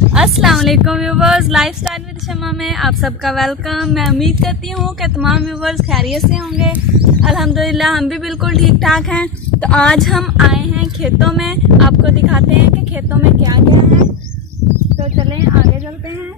अस्सलाम वालेकुम viewers, lifestyle with शम्मा में आप सबका वेलकम। मैं उम्मीद करती हूँ कि तमाम व्यूवर्स खैरियत से होंगे। अल्हम्दुलिल्लाह हम भी बिल्कुल ठीक ठाक हैं। तो आज हम आए हैं खेतों में, आपको दिखाते हैं कि खेतों में क्या क्या है। तो चलें आगे चलते हैं।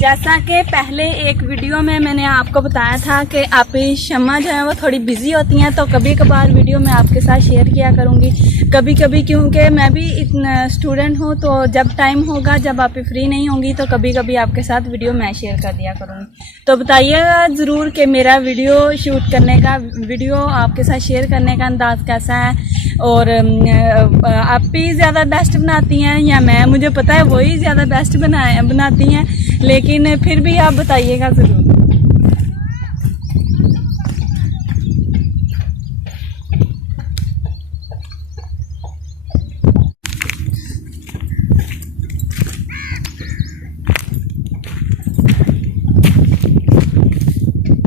जैसा कि पहले एक वीडियो में मैंने आपको बताया था कि आप शम्मा जो है वो थोड़ी बिज़ी होती हैं, तो कभी कभार वीडियो मैं आपके साथ शेयर किया करूँगी। कभी कभी क्योंकि मैं भी इतना स्टूडेंट हूँ, तो जब टाइम होगा, जब आप फ्री नहीं होंगी, तो कभी कभी आपके साथ वीडियो मैं शेयर कर दिया करूँगी। तो बताइएगा ज़रूर कि मेरा वीडियो शूट करने का, वीडियो आपके साथ शेयर करने का अंदाज़ कैसा है, और आप भी ज़्यादा बेस्ट बनाती हैं या मैं, मुझे पता है वही ज़्यादा बेस्ट बनाती हैं, लेकिन फिर भी आप बताइएगा ज़रूर।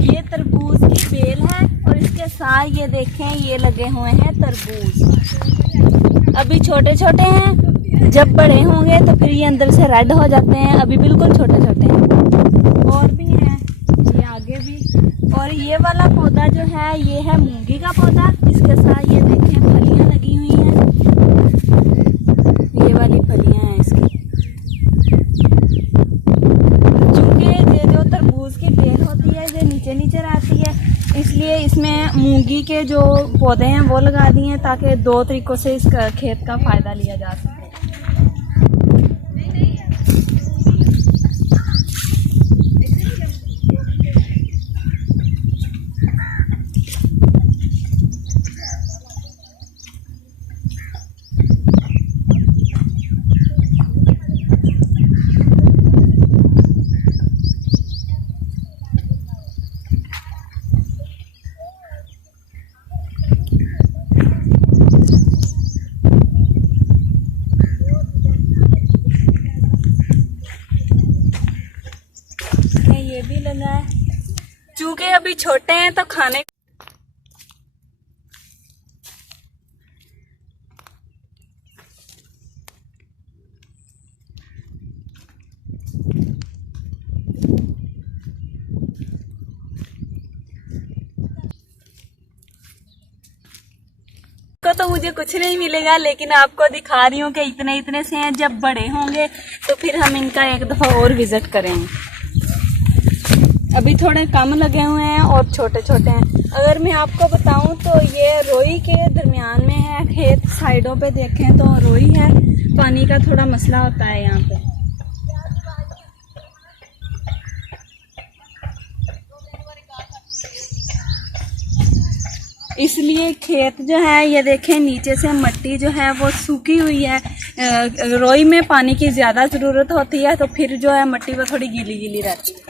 ये तरबूज की बेल है और इसके साथ ये देखें, ये लगे हुए हैं तरबूज। अभी छोटे छोटे हैं, जब बड़े होंगे तो फिर ये अंदर से रेड हो जाते हैं। अभी बिल्कुल छोटे छोटे हैं। और भी हैं ये आगे भी। और ये वाला पौधा जो है ये है मूंगी का पौधा। इसके साथ ये देखें फलियां लगी हुई हैं, ये वाली फलियां हैं इसकी। चूँकि ये जो तरबूज की बेल होती है ये नीचे नीचे रहती है, इसलिए इसमें मूंगी के जो पौधे हैं वो लगा दिए हैं, ताकि दो तरीकों से इस खेत का फ़ायदा लिया जा सके। ये भी लगा है, चूँकि अभी छोटे हैं तो खाने को तो मुझे कुछ नहीं मिलेगा, लेकिन आपको दिखा रही हूँ कि इतने इतने से हैं। जब बड़े होंगे तो फिर हम इनका एक दफ़ा और विज़िट करेंगे। अभी थोड़े कम लगे हुए हैं और छोटे छोटे हैं। अगर मैं आपको बताऊं तो ये रोई के दरमियान में है खेत। साइडों पे देखें तो रोई है, पानी का थोड़ा मसला होता है यहाँ पे। इसलिए खेत जो है ये देखें, नीचे से मिट्टी जो है वो सूखी हुई है। रोई में पानी की ज़्यादा ज़रूरत होती है, तो फिर जो है मिट्टी वो थोड़ी गीली गीली रहती है।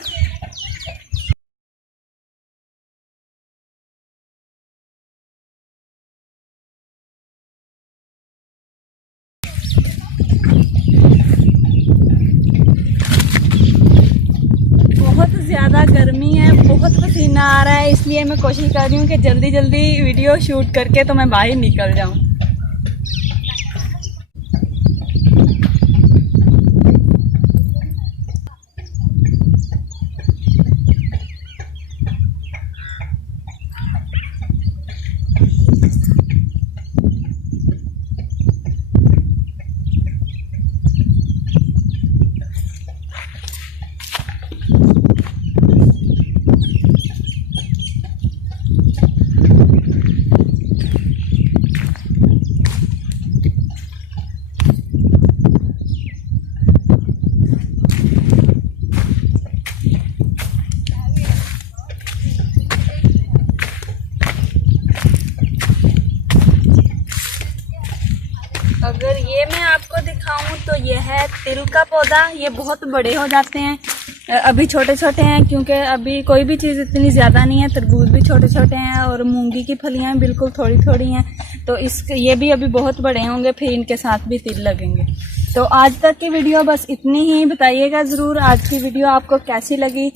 बहुत ज़्यादा गर्मी है, बहुत पसीना आ रहा है, इसलिए मैं कोशिश कर रही हूँ कि जल्दी जल्दी वीडियो शूट करके तो मैं बाहर निकल जाऊँ। अगर ये मैं आपको दिखाऊं तो ये है तिल का पौधा। ये बहुत बड़े हो जाते हैं, अभी छोटे छोटे हैं, क्योंकि अभी कोई भी चीज़ इतनी ज़्यादा नहीं है। तरबूज भी छोटे छोटे हैं और मूंगी की फलियां बिल्कुल थोड़ी थोड़ी हैं। तो ये भी अभी बहुत बड़े होंगे, फिर इनके साथ भी तिल लगेंगे। तो आज तक की वीडियो बस इतनी ही। बताइएगा ज़रूर आज की वीडियो आपको कैसी लगी।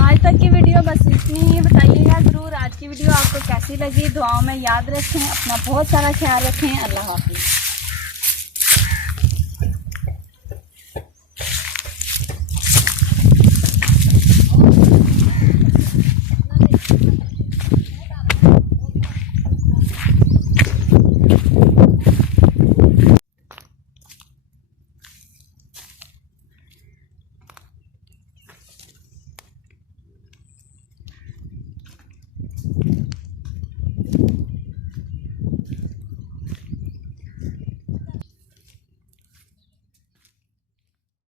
आज तक की वीडियो बस इतनी ही। बताइएगा ज़रूर। आज की वीडियो आपको कैसी लगी दुआओं में याद रखें, अपना बहुत सारा ख्याल रखें। अल्लाह हाफिज़।